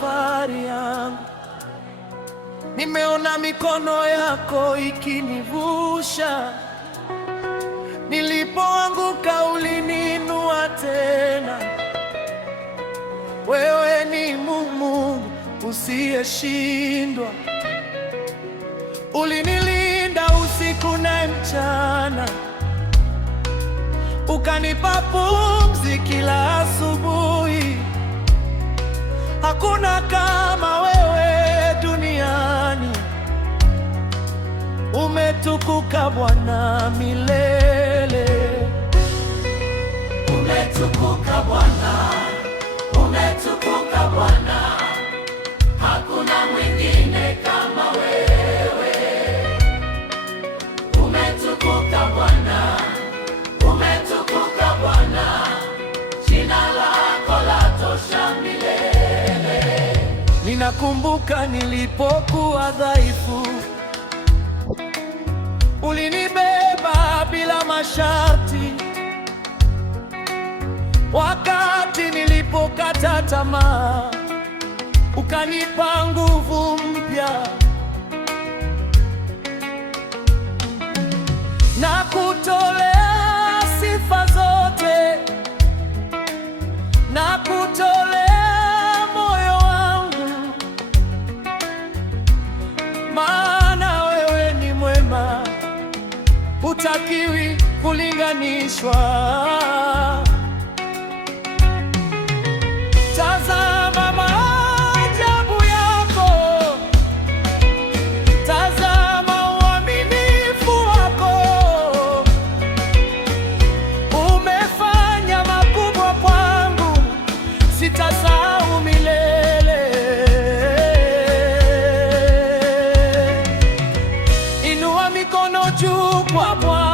safari yangu. Nimeona mikono yako ikinivusha, nilipoanguka uliniinua tena. Wewe ni Mungu usiyeshindwa, ulinilinda usiku na mchana, ukanipa pumzi kila asubuhi. Hakuna kama wewe duniani, umetukuka Bwana milele. Umetukuka Bwana, umetukuka Bwana, hakuna mwingine kama wewe. Umetukuka Bwana, umetukuka Bwana, jina lako latosha milele. Ninakumbuka nilipokuwa dhaifu, ulinibeba bila masharti. Wakati nilipokata tamaa, ukanipa nguvu mpya. Na kutolea sifa zote, na kutolea moyo wangu, maana wewe ni mwema, hutakiwi kulinganishwa. Tazama maajabu yako, tazama uaminifu wako. Umefanya makubwa kwangu, sitasahau milele. Inua mikono juu kwa Bwana.